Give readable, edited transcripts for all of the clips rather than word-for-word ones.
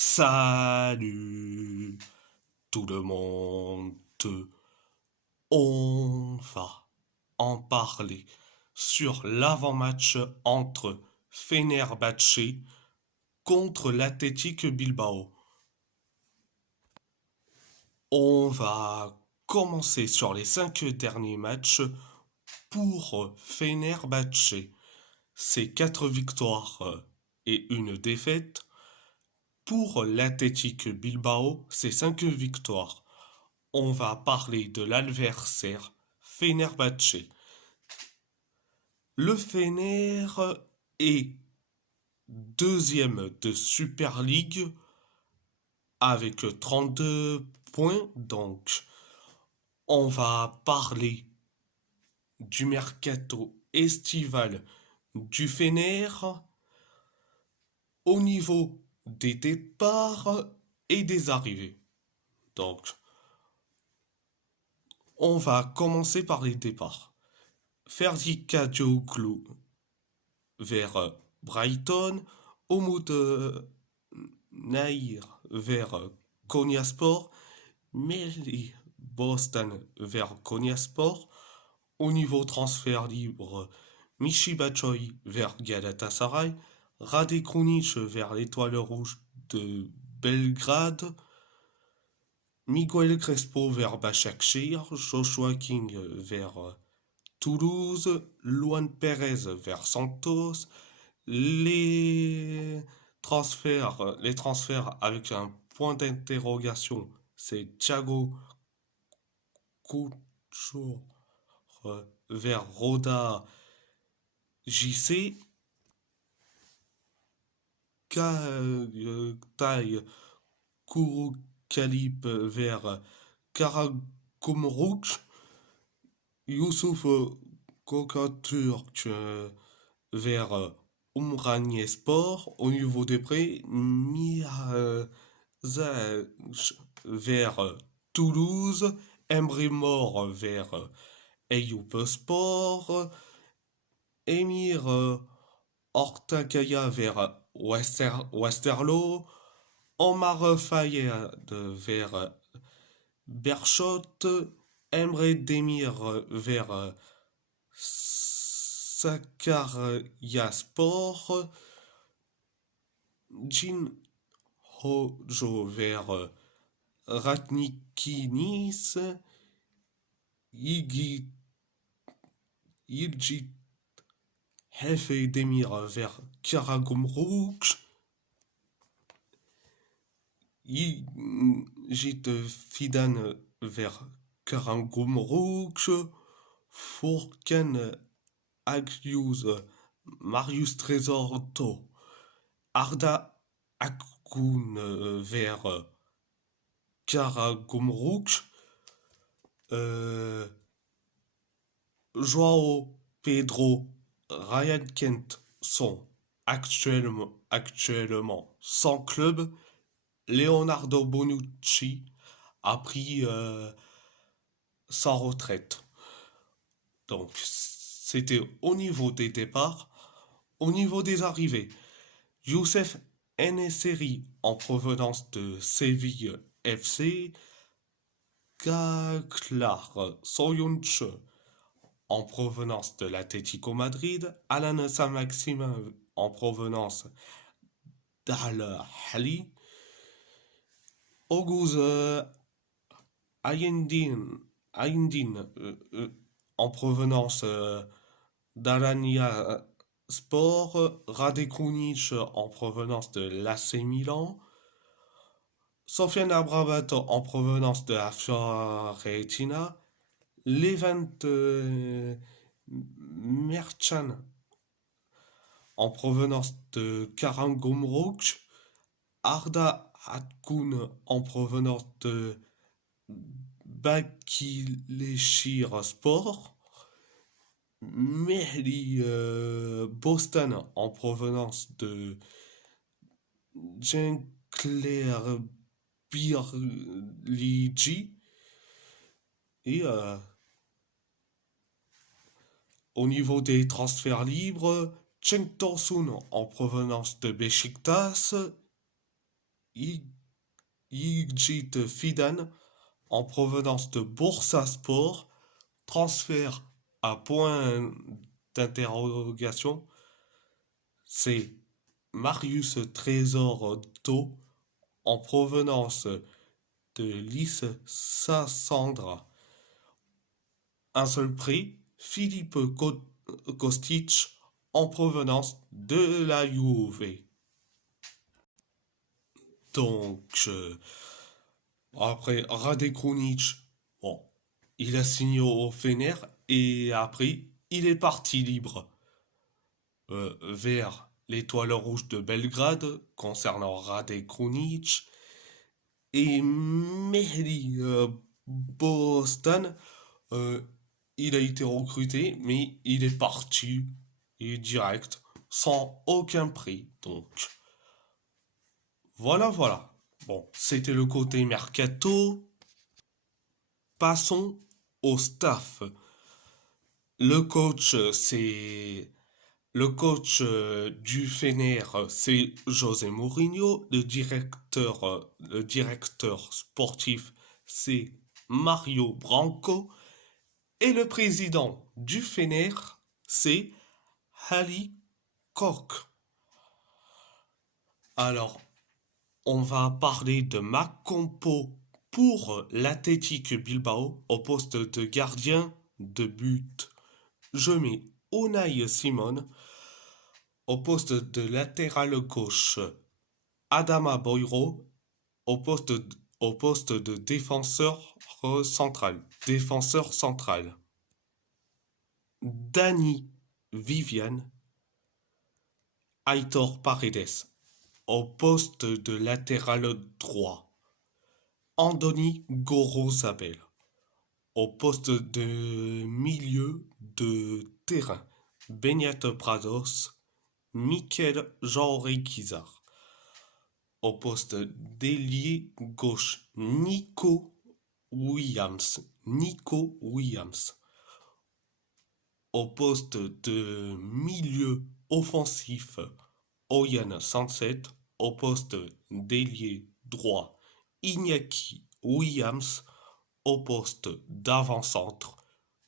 Salut tout le monde, on va en parler sur l'avant-match entre Fenerbahçe contre l'Athletic Bilbao. On va commencer sur les 5 derniers matchs pour Fenerbahçe. C'est 4 victoires et une défaite. Pour l'Athletic Bilbao, c'est 5 victoires. On va parler de l'adversaire Fenerbahçe. Le Fener est deuxième de Super League avec 32 points. Donc, on va parler du mercato estival du Fener au niveau des départs et des arrivées. Donc, on va commencer par les départs. Ferdi Kadioglu vers Brighton, Umut Nahir vers Konyaspor, Meli Bostan vers Konyaspor. Au niveau transfert libre, Michy Batshuayi vers Galatasaray, Rade Krunic vers l'Étoile Rouge de Belgrade, Miguel Crespo vers Başakşehir, Joshua King vers Toulouse, Luan Perez vers Santos, les transferts avec un point d'interrogation, c'est Thiago Couture vers Roda JC, Tai Kouroukalip vers Karagümrük, Youssouf Kokaturk vers Umraniyespor. Au niveau des prêts, Mihaj vers Toulouse, Embry Mor vers Eyüpspor, Emir Ortakaya vers Westerlo, Omar Fayed vers Berchot, Emre Demir vers Sakaryaspor, Jin Hojo vers Ratniki Nice, Yilgit Hefe Demir vers Karagümrük, Yilgit Fidan vers Karagümrük, Furkan Agyüz, Marius Tresorto, Arda Akun vers Karagümrük, Joao Pedro, Ryan Kent sont actuellement sans club. Leonardo Bonucci a pris sa retraite. Donc, c'était au niveau des départs. Au niveau des arrivées, Youssef Ennesseri en provenance de Séville FC, Kaklar Soyuncu en provenance de l'Atlético Madrid, Alan Saint-Maximin en provenance d'Al-Ahly, Oguz Ayindin en provenance d'Alanya Sport, Rade Krunic en provenance de l'AC Milan, Sofiane Amrabat en provenance de la Fiorentina, Levent Merchan en provenance de Karagümrük, Arda Akun en provenance de Bakileshir Sport, Mehdi Bostan en provenance de Cenkler Birlici et au niveau des transferts libres, Cenk Tosun en provenance de Beşiktaş, Yigit Fidan en provenance de Bursaspor, transfert à point d'interrogation, c'est Marius Trésor Do en provenance de Lys Sassandra. Un seul prix, Philippe Kostic en provenance de la Juve. Donc, après Rade Krunic, bon, il a signé au Fener et après, il est parti libre vers l'Étoile Rouge de Belgrade concernant Rade Krunic et Mehdi Bostan. euh, il a été recruté, mais il est parti et direct, sans aucun prix. Donc, voilà. Bon, c'était le côté mercato. Passons au staff. Le coach, c'est le coach du Fener, c'est José Mourinho. Le directeur sportif, c'est Mario Branco. Et le président du Fener, c'est Ali Koch. Alors, on va parler de Macompo pour l'Athletic Bilbao au poste de gardien de but. Je mets Unai Simon au poste de latéral gauche. Adama Boiro au poste de défenseur central. Défenseur central. Dani Vivian, Aitor Paredes au poste de latéral droit. Andoni Gorosabel au poste de milieu de terrain. Beñat Prados, Mikel Jauré-Kizar. Au poste d'ailier gauche, Nico Williams. Au poste de milieu offensif, Oyan Sanset. Au poste d'ailier droit, Iñaki Williams. Au poste d'avant-centre,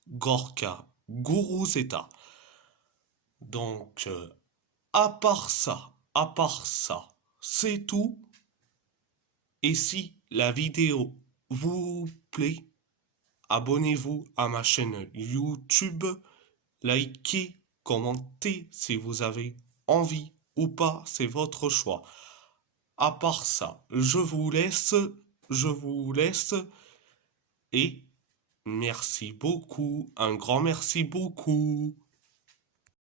Gorka Guruzeta. Donc, à part ça, c'est tout. Et si la vidéo vous plaît, abonnez-vous à ma chaîne YouTube, likez, commentez si vous avez envie ou pas, c'est votre choix. À part ça, je vous laisse et merci beaucoup, un grand merci beaucoup.